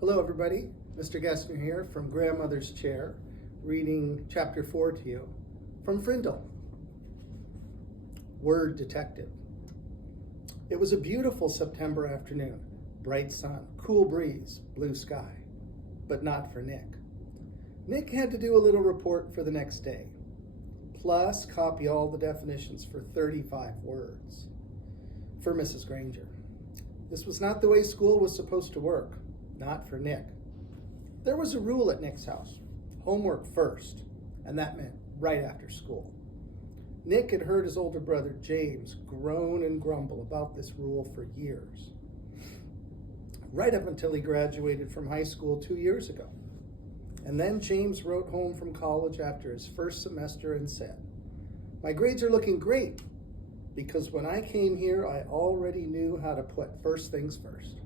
Hello everybody, Mr. Gessner here from Grandmother's Chair, reading chapter 4 to you from Frindle. Word Detective. It was a beautiful September afternoon. Bright sun, cool breeze, blue sky. But not for Nick. Nick had to do a little report for the next day, plus copy all the definitions for 35 words for Mrs. Granger. This was not the way school was supposed to work. Not for Nick. There was a rule at Nick's house. Homework first, and that meant right after school. Nick had heard his older brother James groan and grumble about this rule for years, right up until he graduated from high school 2 years ago. And then James wrote home from college after his first semester and said, "My grades are looking great, because when I came here, I already knew how to put first things first."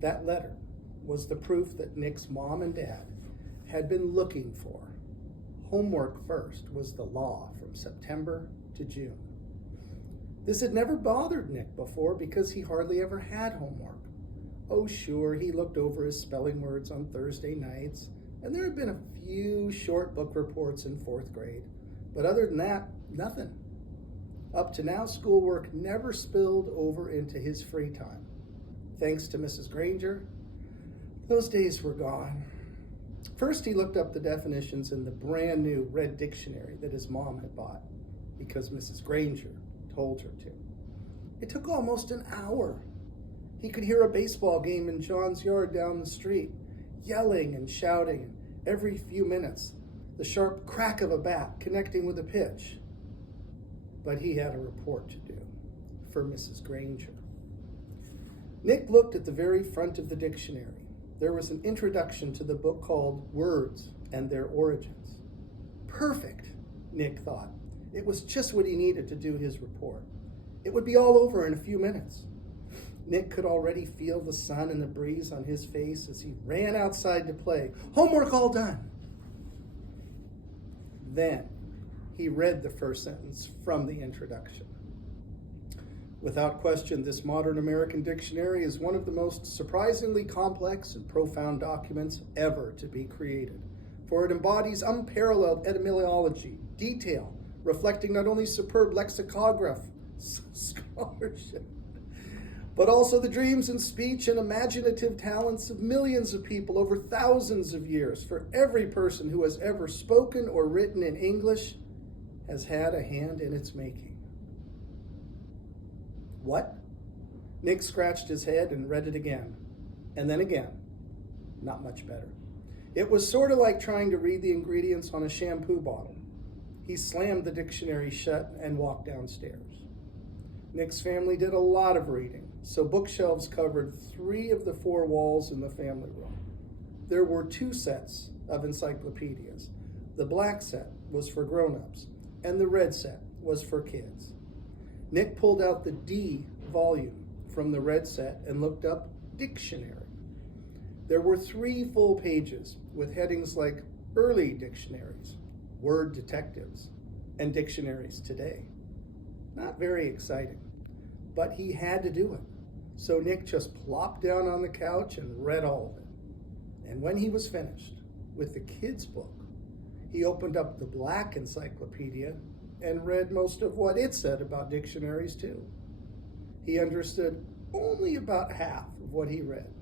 That letter was the proof that Nick's mom and dad had been looking for. Homework first was the law from September to June. This had never bothered Nick before because he hardly ever had homework. Oh sure, he looked over his spelling words on Thursday nights, and there had been a few short book reports in 4th grade, but other than that, nothing. Up to now, schoolwork never spilled over into his free time. Thanks to Mrs. Granger, those days were gone. First, he looked up the definitions in the brand new red dictionary that his mom had bought because Mrs. Granger told her to. It took almost an hour. He could hear a baseball game in John's yard down the street, yelling and shouting every few minutes, the sharp crack of a bat connecting with a pitch. But he had a report to do for Mrs. Granger. Nick looked at the very front of the dictionary. There was an introduction to the book called Words and Their Origins. Perfect, Nick thought. It was just what he needed to do his report. It would be all over in a few minutes. Nick could already feel the sun and the breeze on his face as he ran outside to play. Homework all done. Then he read the first sentence from the introduction. Without question, this modern American dictionary is one of the most surprisingly complex and profound documents ever to be created, for it embodies unparalleled etymology, detail, reflecting not only superb lexicograph scholarship, but also the dreams and speech and imaginative talents of millions of people over thousands of years. For every person who has ever spoken or written in English has had a hand in its making. What? Nick scratched his head and read it again, and then again. Not much better. It was sort of like trying to read the ingredients on a shampoo bottle. He slammed the dictionary shut and walked downstairs. Nick's family did a lot of reading, so bookshelves covered 3 of the 4 walls in the family room. There were 2 sets of encyclopedias. The black set was for grown-ups, and the red set was for kids. Nick pulled out the D volume from the red set and looked up dictionary. There were 3 full pages with headings like early dictionaries, word detectives, and dictionaries today. Not very exciting, but he had to do it. So Nick just plopped down on the couch and read all of it. And when he was finished with the kids' book, he opened up the black encyclopedia and read most of what it said about dictionaries too. He understood only about half of what he read.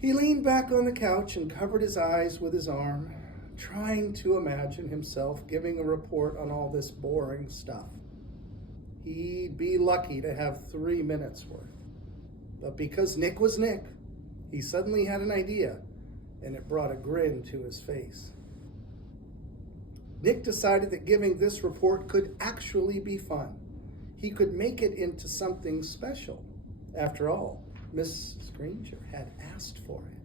He leaned back on the couch and covered his eyes with his arm, trying to imagine himself giving a report on all this boring stuff. He'd be lucky to have 3 minutes worth. But because Nick was Nick, he suddenly had an idea, and it brought a grin to his face. Nick decided that giving this report could actually be fun. He could make it into something special. After all, Mrs. Granger had asked for it.